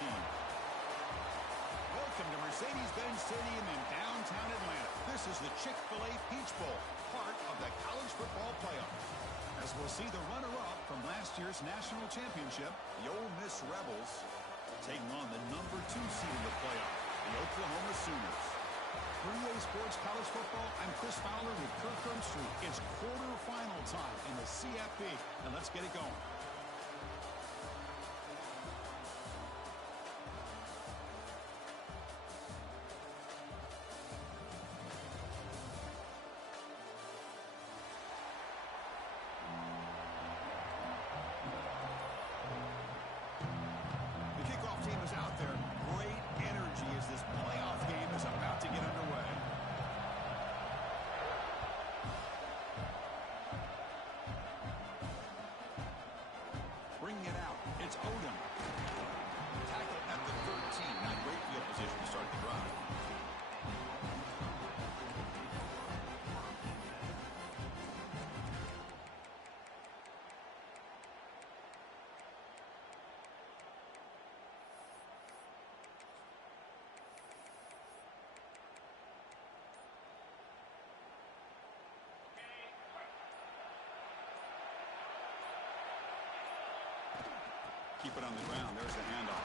team. Welcome to Mercedes-Benz Stadium in downtown Atlanta. This is the Chick-fil-A Peach Bowl, part of the college football playoff. As we'll see the runner-up from last year's national championship, the Ole Miss Rebels, taking on the number 2 seed in the playoff, the Oklahoma Sooners. For EA Sports College Football, I'm Chris Fowler with Kirk Herbstreit. It's quarterfinal time in the CFP, and let's get it going. Keep it on the ground. There's the handoff.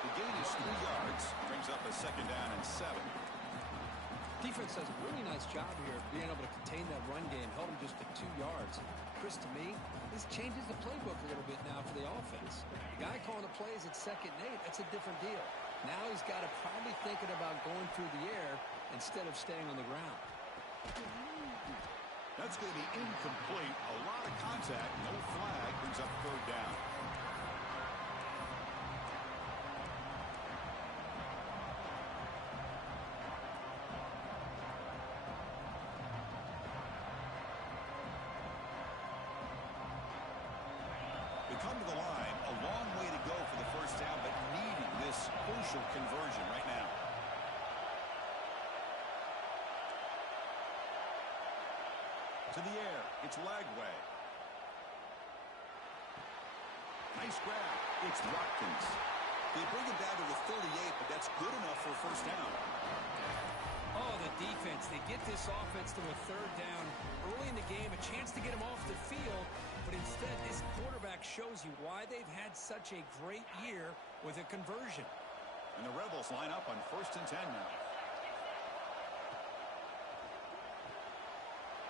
The gain is 3 yards. Brings up a 2nd down and 7. Defense does a really nice job here being able to contain that run game. Held him just to 2 yards. Chris, to me, this changes the playbook a little bit now for the offense. The guy calling the plays at 2nd and 8, that's a different deal. Now he's got to probably thinking about going through the air instead of staying on the ground. That's going to be incomplete. A lot of contact. No flag. Brings up 3rd down. They come to the line. A long way to go for the 1st down, but needing this crucial conversion right now. To the air, it's Lagway. Nice grab. It's Watkins. They bring him down to the 38, but that's good enough for a 1st down. Oh, the defense. They get this offense to a 3rd down early in the game, a chance to get him off the field, but instead this quarterback shows you why they've had such a great year with a conversion. And the Rebels line up on 1st and 10 now.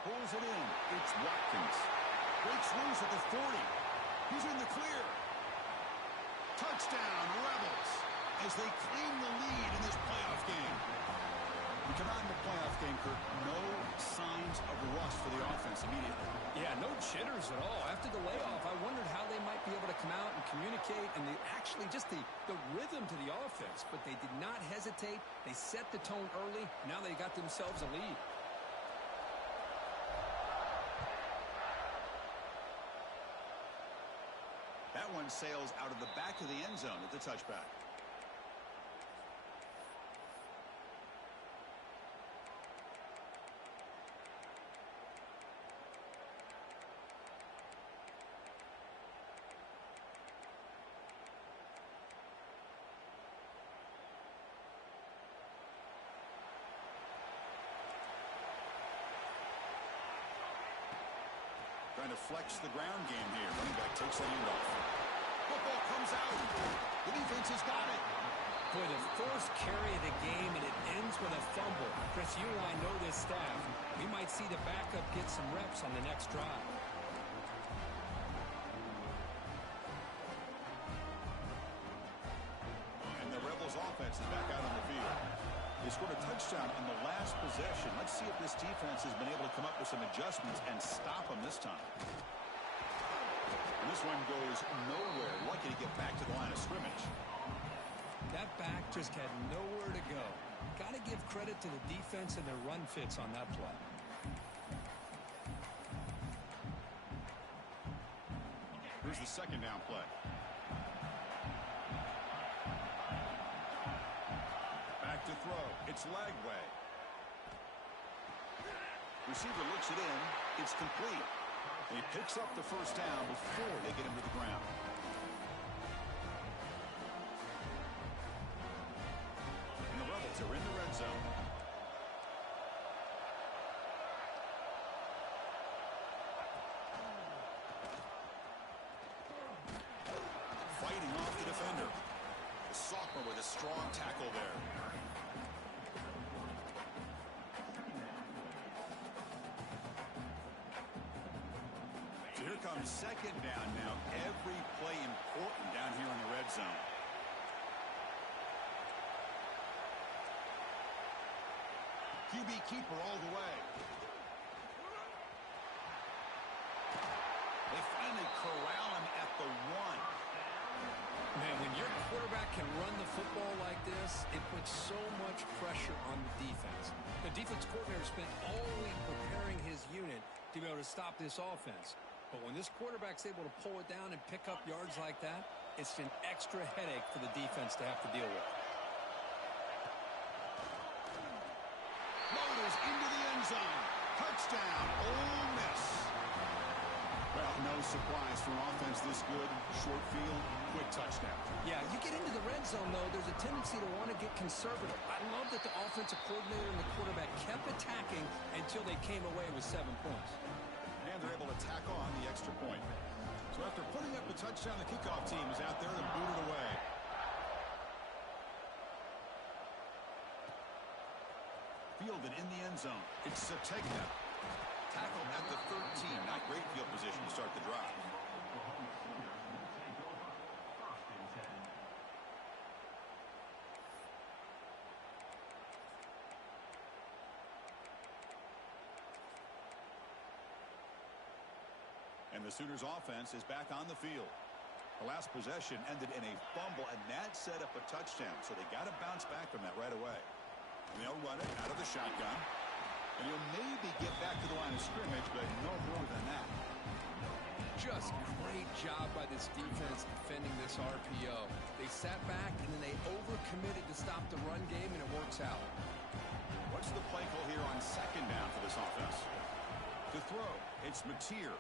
Pulls it in. It's Watkins. Breaks loose at the 40. He's in the clear. Touchdown, Rebels, as they claim the lead in this playoff game. We come out in the playoff game, Kirk. No signs of rust for the offense immediately. Yeah, no jitters at all. After the layoff, I wondered how they might be able to come out and communicate and actually just the rhythm to the offense. But they did not hesitate. They set the tone early. Now they got themselves a lead. That one sails out of the back of the end zone at the touchback. Trying to flex the ground game here. Running back takes the handoff. Football comes out. The defense has got it. Boy, the first carry of the game, and it ends with a fumble. Chris, you and I know this staff. We might see the backup get some reps on the next drive. And the Rebels offense is back out on the field. They scored a touchdown in the last possession. Let's see if this defense has been able to come up with some adjustments and stop them this time. And this one goes nowhere. Lucky to get back to the line of scrimmage. That back just had nowhere to go. Got to give credit to the defense and their run fits on that play. Here's the 2nd down play. Back to throw. It's Lagway. Receiver looks it in. It's complete. He picks up the 1st down before they get him to the ground. Cowboys are in the red zone. Fighting off the defender. The sophomore with a strong tackle there. So here comes second down now. Every play important down here in the red zone. QB keeper all the way. They finally corral him at the 1. Man, when your quarterback can run the football like this, it puts so much pressure on the defense. The defense coordinator spent all week preparing his unit to be able to stop this offense. But when this quarterback's able to pull it down and pick up yards like that, it's an extra headache for the defense to have to deal with. Motors into the end zone. Touchdown, Ole Miss. Well, no surprise for offense this good. Short field, quick touchdown. Yeah, you get into the red zone, though, there's a tendency to want to get conservative. I love that the offensive coordinator and the quarterback kept attacking until they came away with 7 points. And they're able to tack on the extra point. So after putting up a touchdown, the kickoff team is out there to boot it away. Fielded in the end zone. It's Sategna. Tackled at the 13. Not great field position to start the drive. And the Sooners offense is back on the field. The last possession ended in a fumble, and that set up a touchdown. So they got to bounce back from that right away. And they'll run it out of the shotgun. And he'll maybe get back to the line of scrimmage, but no more than that. Just great job by this defense defending this RPO. They sat back, and then they overcommitted to stop the run game, and it works out. What's the play call here on second down for this offense? To throw, it's Mateer.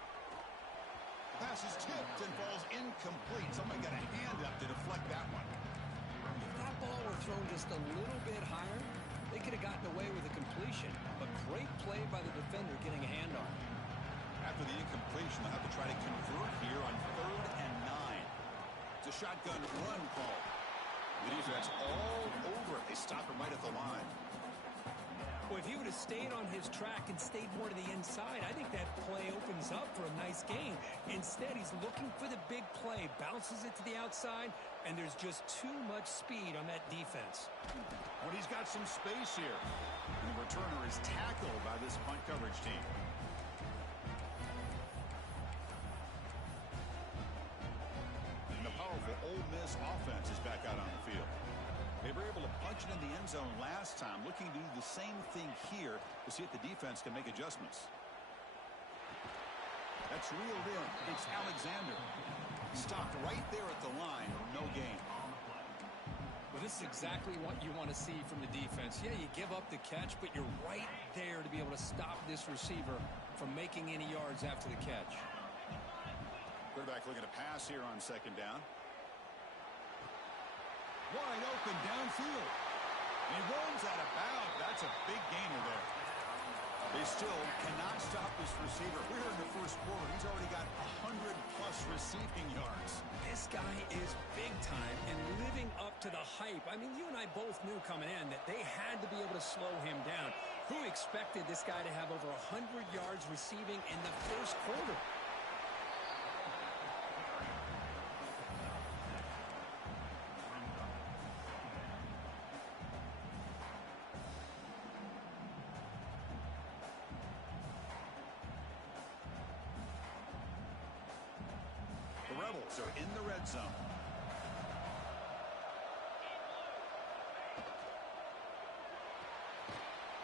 Pass is tipped and falls incomplete. Somebody got a hand up to deflect that one. If that ball were thrown just a little bit higher, they could have gotten away with a completion. But great play by the defender getting a hand on it. After the incompletion, they'll have to try to convert here on 3rd and 9. It's a shotgun run call. The defense all over it. They stop him right at the line. Well, if he would have stayed on his track and stayed more to the inside, I think that play opens up for a nice gain. Instead, he's looking for the big play, bounces it to the outside, and there's just too much speed on that defense. But he's got some space here. And the returner is tackled by this punt coverage team. And the powerful Ole Miss offense is back out on the field. They were able to punch it in the end zone last time, looking to do the same thing here to see if the defense can make adjustments. That's reeled in. It's Alexander. Stopped right there at the line. No gain. Well, this is exactly what you want to see from the defense. Yeah, you give up the catch, but you're right there to be able to stop this receiver from making any yards after the catch. Quarterback looking to pass here on second down. Wide open downfield. He runs out of bounds. That's a big gainer there. They still cannot stop this receiver. We're in the first quarter. He's already got 100-plus receiving yards. This guy is big time and living up to the hype. I mean, you and I both knew coming in that they had to be able to slow him down. Who expected this guy to have over 100 yards receiving in the first quarter? Rebels are in the red zone.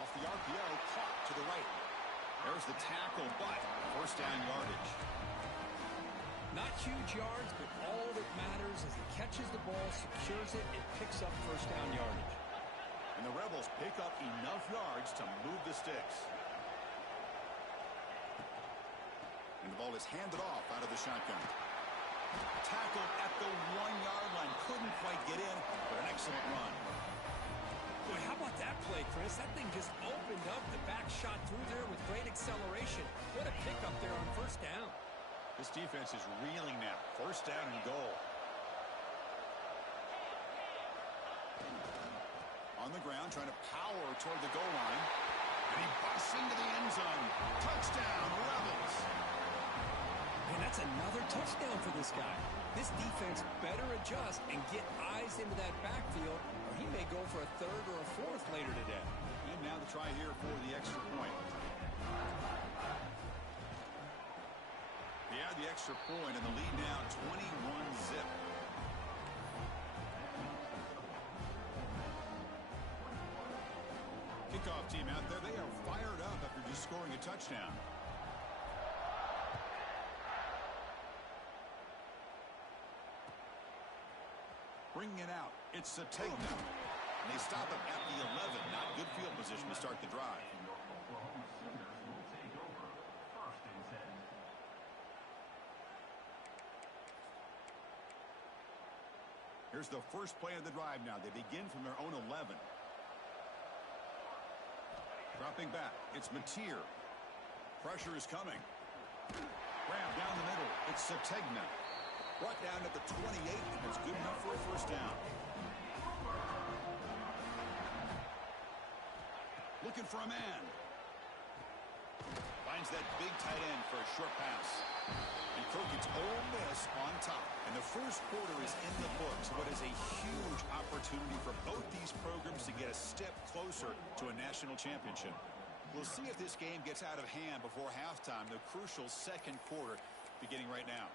Off the RPO, caught to the right. There's the tackle, but first down yardage. Not huge yards, but all that matters is he catches the ball, secures it, and picks up first down yardage. And the Rebels pick up enough yards to move the sticks. And the ball is handed off out of the shotgun. Tackled at the 1-yard line. Couldn't quite get in, but an excellent run. Well, Boy, how about that play, Chris? That thing just opened up. The back shot through there with great acceleration. What a pickup there on first down. This defense is reeling now. First down and goal. On the ground, trying to power toward the goal line. And he busts into the end zone. Touchdown, Rebels. And that's another touchdown for this guy. This defense better adjust and get eyes into that backfield, or he may go for a third or a fourth later today. And now the try here for the extra point. They add the extra point, and the lead now 21-zip. Kickoff team out there, they are fired up after just scoring a touchdown. Bringing it out, it's Sategna. And they stop him at the 11. Not good field position to start the drive. Here's the first play of the drive now. They begin from their own 11. Dropping back, it's Mateer. Pressure is coming. Grab down the middle, it's Sategna. Brought down at the 28, and it's good enough for a first down. Looking for a man. Finds that big tight end for a short pass. And Cook gets Ole Miss on top. And the first quarter is in the books. What is a huge opportunity for both these programs to get a step closer to a national championship. We'll see if this game gets out of hand before halftime. The crucial second quarter beginning right now.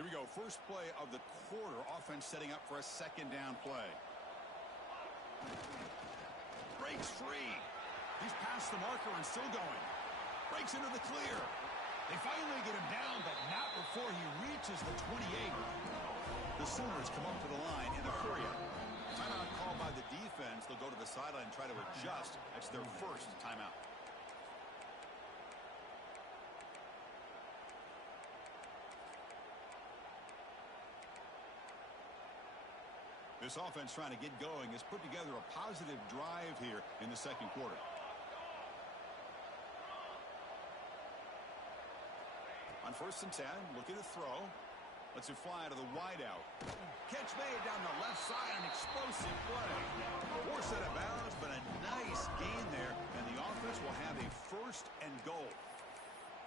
Here we go. First play of the quarter. Offense setting up for a second down play. Breaks free. He's past the marker and still going. Breaks into the clear. They finally get him down, but not before he reaches the 28. The Sooners come up to the line in a hurry up. Timeout called by the defense. They'll go to the sideline and try to adjust. That's their first timeout. This offense trying to get going has put together a positive drive here in the second quarter. On first and 10, looking to throw. Lets it fly to the wideout. Catch made down the left side, an explosive play. Force out of bounds, but a nice gain there, and the offense will have a first and goal.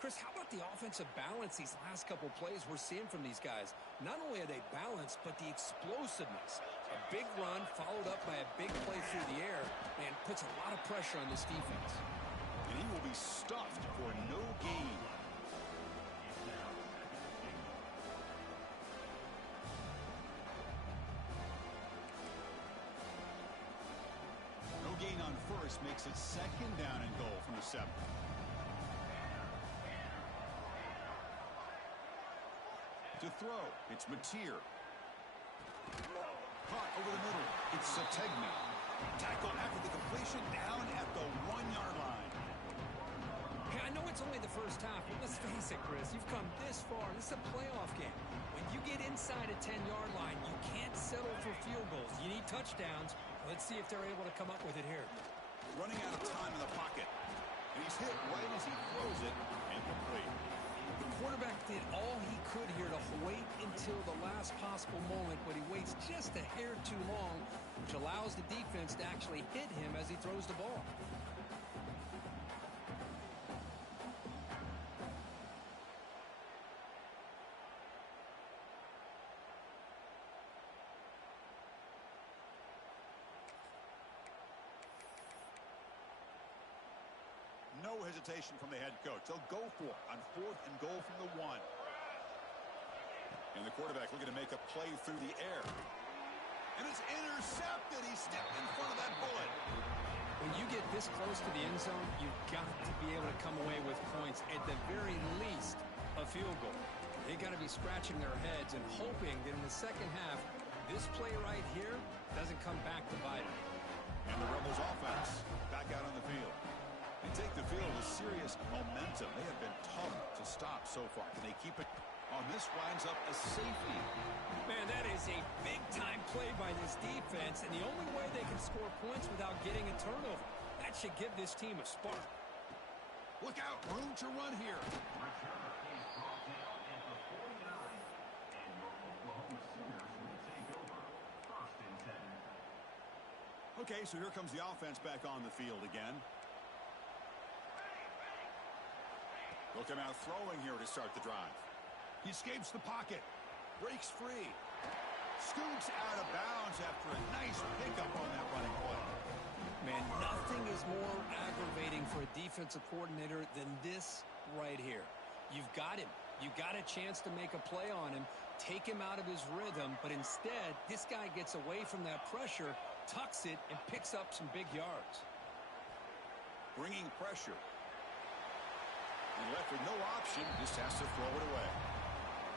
Chris, how about the offensive balance these last couple plays we're seeing from these guys? Not only are they balanced, but the explosiveness. A big run followed up by a big play through the air, and puts a lot of pressure on this defense. And he will be stuffed for no gain. No gain on first makes it second down and goal from the 7. To throw, it's Mateer. Caught over the middle, it's Sategna. Tackle after the completion, down at the 1-yard line. Hey, I know it's only the first half, but let's face it, Chris. You've come this far. This is a playoff game. When you get inside a 10-yard line, you can't settle for field goals. You need touchdowns. Let's see if they're able to come up with it here. Running out of time in the pocket. And he's hit right as he throws it, incomplete. The quarterback did all he could here to wait until the last possible moment, but he waits just a hair too long, which allows the defense to actually hit him as he throws the ball. No hesitation from the head coach. They'll go for it on 4th and goal from the 1. And the quarterback looking to make a play through the air. And it's intercepted. He stepped in front of that bullet. When you get this close to the end zone, you've got to be able to come away with points, at the very least a field goal. They got to be scratching their heads and hoping that in the second half, this play right here doesn't come back to bite them. And the Rebels offense back out on the field. They take the field with serious momentum. They have been tough to stop so far. Can they keep it on this winds up a safety. Man, that is a big-time play by this defense, and the only way they can score points without getting a turnover. That should give this team a spark. Look out, room to run here. Okay, so here comes the offense back on the field again. They'll come out throwing here to start the drive. He escapes the pocket, breaks free, scoots out of bounds after a nice pickup on that running play. Man, nothing is more aggravating for a defensive coordinator than this right here. You've got him. You got a chance to make a play on him, take him out of his rhythm, but instead, this guy gets away from that pressure, tucks it, and picks up some big yards. Bringing pressure. And left with no option, just has to throw it away.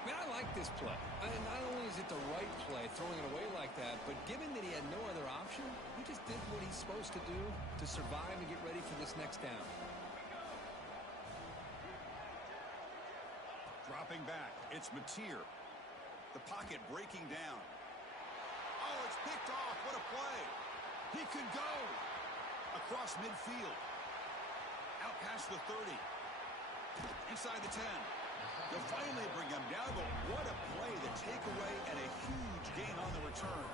Man, I like this play. And not only is it the right play, throwing it away like that, but given that he had no other option, he just did what he's supposed to do to survive and get ready for this next down. Dropping back, it's Mateer. The pocket breaking down. Oh, it's picked off. What a play. He could go across midfield. Out past the 30. Inside the 10. They'll finally bring him down, but what a play, the takeaway, and a huge gain on the return.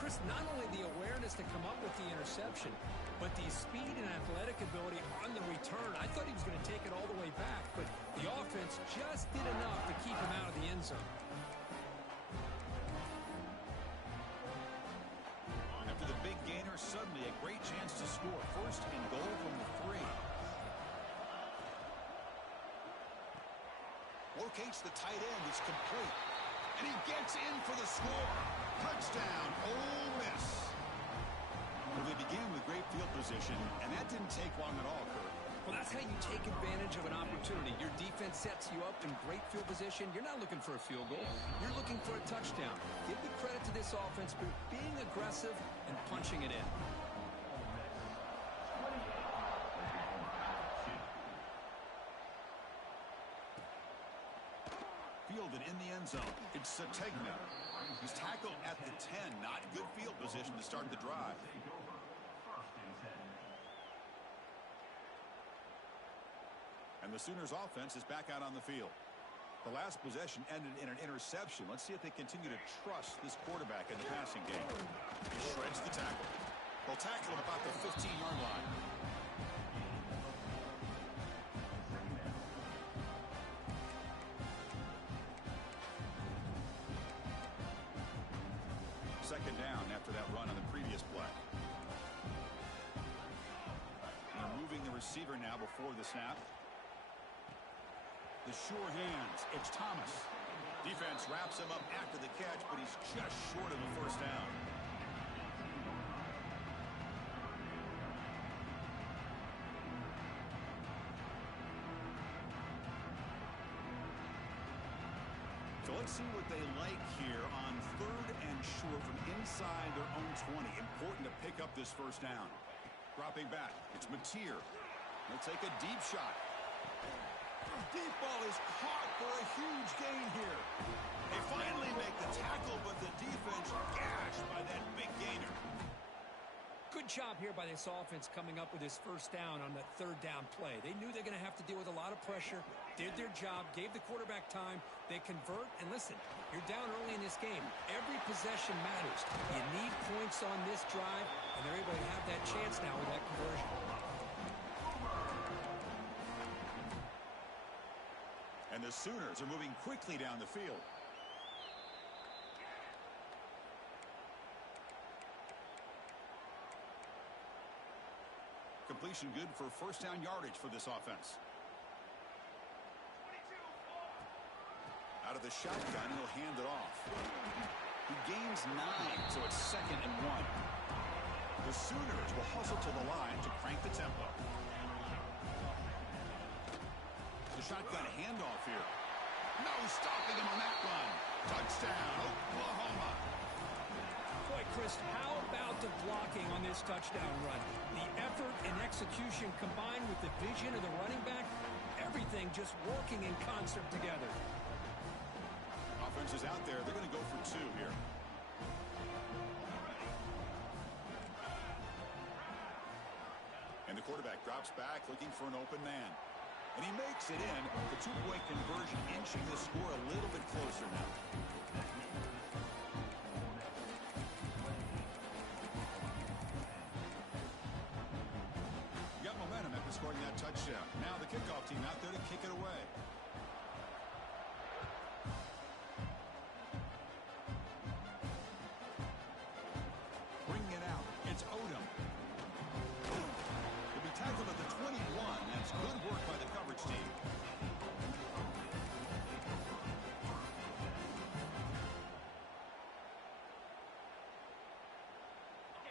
Chris, not only the awareness to come up with the interception, but the speed and athletic ability on the return. I thought he was going to take it all the way back, but the offense just did enough to keep him out of the end zone. After the big gainer, suddenly a great chance to score. First and goal from the 3. Locates the tight end. It's complete. And he gets in for the score. Touchdown, Ole Miss. Well, they began with great field position, and that didn't take long at all, Kurt. Well, that's how you take advantage of an opportunity. Your defense sets you up in great field position. You're not looking for a field goal. You're looking for a touchdown. Give the credit to this offense for being aggressive and punching it in. Fielded in the end zone. It's Sategna. He's tackled at the 10. Not good field position to start the drive. And the Sooners offense is back out on the field. The last possession ended in an interception. Let's see if they continue to trust this quarterback in the passing game. He shreds the tackle. They'll tackle him about the 15-yard line. Second down after that run on the previous play. They're moving the receiver now before the snap. The sure hands. It's Thomas. Defense wraps him up after the catch, but he's just short of the first down. So let's see what they like here on 3rd and short from inside their own 20. Important to pick up this first down. Dropping back, it's Mateer. He'll take a deep shot. Deep ball is caught for a huge gain here. They finally make the tackle, but the defense gashed by that big gainer. Good job here by this offense coming up with his first down on the 3rd down play. They knew they're going to have to deal with a lot of pressure, did their job, gave the quarterback time. They convert, and listen, you're down early in this game. Every possession matters. You need points on this drive, and they're able to have that chance now with that conversion. And the Sooners are moving quickly down the field. Completion good for first down yardage for this offense. Out of the shotgun, he'll hand it off. He gains 9, so it's 2nd and 1. The Sooners will hustle to the line to crank the tempo. The shotgun handoff here. No stopping him on that run. Touchdown, Oklahoma. Boy, Chris, how about the blocking on this touchdown run? The effort and execution combined with the vision of the running back, everything just working in concert together. Offense is out there. They're going to go for two here. And the quarterback drops back looking for an open man. And he makes it in. The two-point conversion inching the score a little bit closer now. You got momentum after scoring that touchdown. Now the kickoff team out there to kick it away. Bringing it out. It's Odom. He'll be tackled at the 21. That's good work by the coverage team.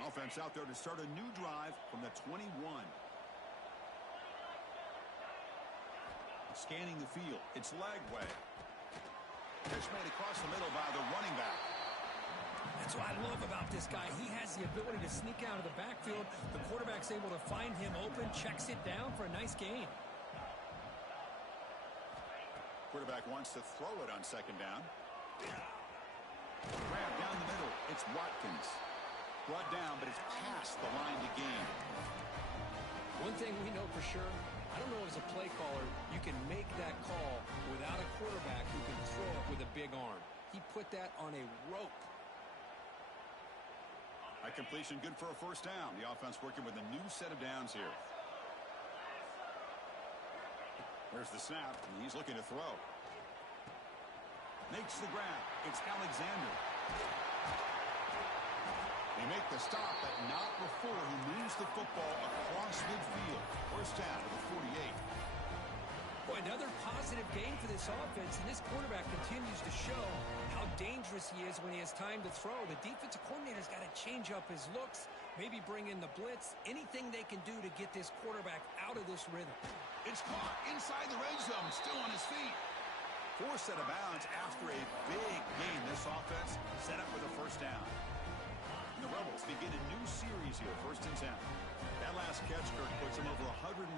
Offense out there to start a new drive from the 21. Scanning the field. It's Lagway. Pitch made across the middle by the running back. That's what I love about this guy. He has the ability to sneak out of the backfield. The quarterback's able to find him open, checks it down for a nice gain. Quarterback wants to throw it on second down. Grab down the middle. It's Watkins. Brought down, but it's past the line to gain. One thing we know for sure, I don't know as a play caller, you can make that call without a quarterback who can throw it with a big arm. He put that on a rope. A completion good for a first down. The offense working with a new set of downs here. There's the snap, and he's looking to throw. Makes the grab. It's Alexander. They make the stop, but not before he moves the football across midfield. First down to the 48. Boy, another positive game for this offense, and this quarterback continues to show how dangerous he is when he has time to throw. The defensive coordinator's got to change up his looks, maybe bring in the blitz, anything they can do to get this quarterback out of this rhythm. It's caught inside the red zone, still on his feet. Forced out of bounds after a big gain. This offense set up with a first down. And the Rebels begin a new series here, 1st and 10. That last catch, Kirk, puts him over 150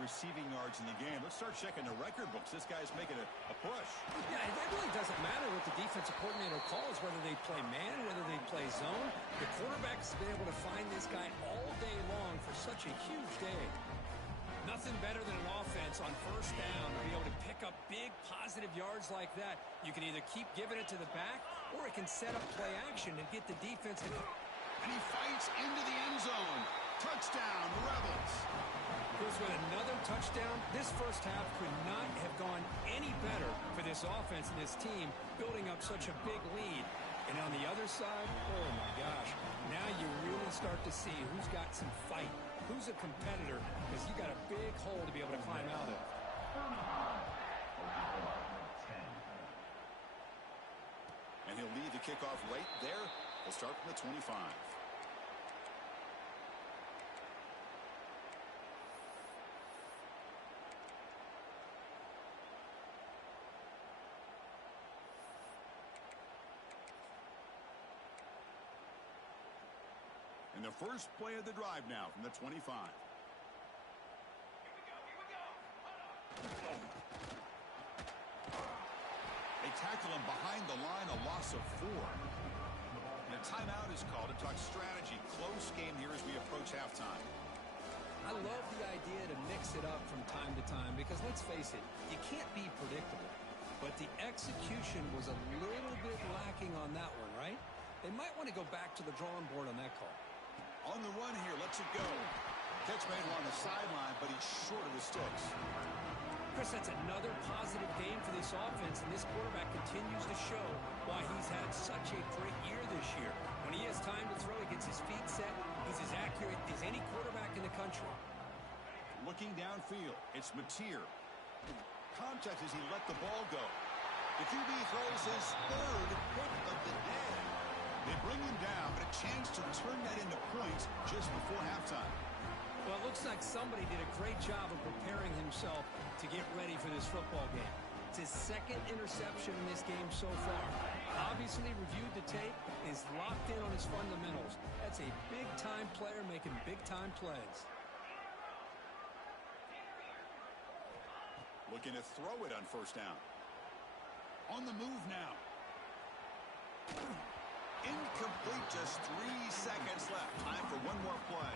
receiving yards in the game. Let's start checking the record books. This guy's making a push. Yeah, it really doesn't matter what the defensive coordinator calls, whether they play man, whether they play zone. The quarterback's been able to find this guy all day long for such a huge day. Nothing better than an offense on first down to be able to pick up big positive yards like that. You can either keep giving it to the back, or it can set up play action and get the defense to... And he fights into the end zone. Touchdown, Rebels. Goes with another touchdown. This first half could not have gone any better for this offense and this team, building up such a big lead. And on the other side, oh my gosh, now you really start to see who's got some fight, who's a competitor, because you got a big hole to be able to climb out of. And he'll lead the kickoff right there. We'll start from the 25. And the first play of the drive now from the 25. They tackle him behind the line, a loss of 4. And a timeout is called to talk strategy. Close game here as we approach halftime. I love the idea to mix it up from time to time because, let's face it, you can't be predictable. But the execution was a little bit lacking on that one, right? They might want to go back to the drawing board on that call. On the run here, lets it go. Catch made along the sideline, but he's short of the sticks. Chris, that's another positive game for this offense, and this quarterback continues to show why he's had such a great year this year. When he has time to throw, he gets his feet set. He's as accurate as any quarterback in the country. Looking downfield, it's Mateer. Contact as he let the ball go. The QB throws his third hit of the day. They bring him down, but a chance to turn that into points just before halftime. Well, it looks like somebody did a great job of preparing himself to get ready for this football game. It's his second interception in this game so far. Obviously reviewed the tape, is locked in on his fundamentals. That's a big-time player making big-time plays. Looking to throw it on first down. On the move now. Incomplete, just 3 seconds left. Time for one more play.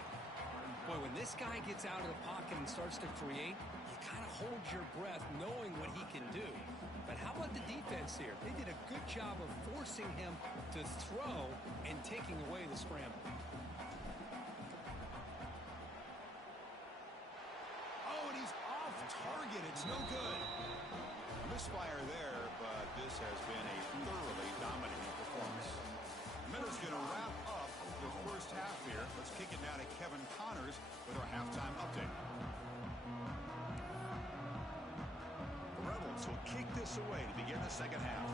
Boy, when this guy gets out of the pocket and starts to create, you kind of hold your breath knowing what he can do. But how about the defense here? They did a good job of forcing him to throw and taking away the scramble. Oh, and he's off target. It's no good. Misfire there, but this has been a thoroughly dominating performance. Miller's going to wrap up the first half here. Let's kick it now to Kevin Connors with our halftime update. The Rebels will kick this away to begin the second half.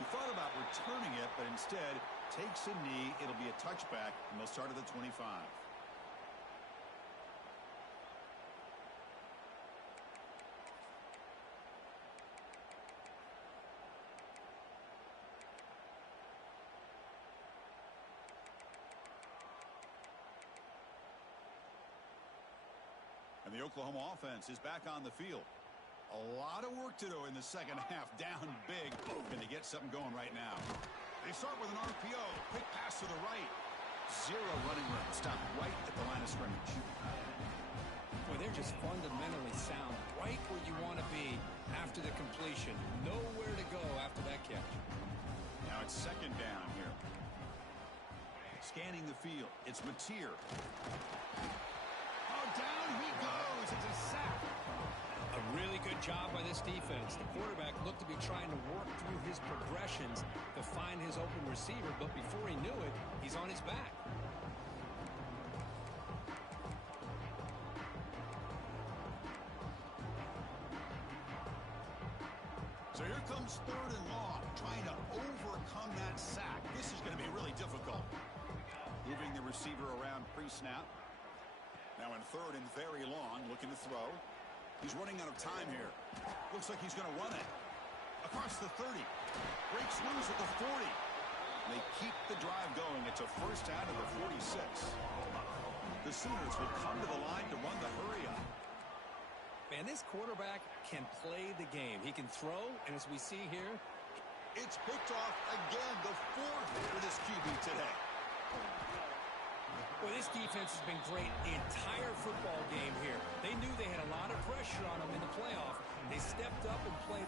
He thought about returning it, but instead takes a knee. It'll be a touchback, and they'll start at the 25. And the Oklahoma offense is back on the field. A lot of work to do in the second half. Down big. And to get something going right now. They start with an RPO. Quick pass to the right. Zero running room. Stop right at the line of scrimmage. Boy, they're just fundamentally sound. Right where you want to be after the completion. Nowhere to go after that catch. Now it's second down here. Scanning the field. It's Mateer. Oh, down he goes. It's a sack. A really good job by this defense. The quarterback looked to be trying to work through his progressions to find his open receiver, but before he knew it, he's on his back. So here comes third and long, trying to overcome that sack. This is going to be really difficult. Moving the receiver around pre-snap. Now in third and very long, looking to throw. He's running out of time here. Looks like he's going to run it. Across the 30. Breaks loose at the 40. They keep the drive going. It's a first down to the 46. The Sooners will come to the line to run the hurry up. Man, this quarterback can play the game. He can throw, and as we see here, it's picked off again, the fourth for this QB today. Well, this defense has been great the entire football game here. They knew they had a lot of pressure on them in the playoff. They stepped up and played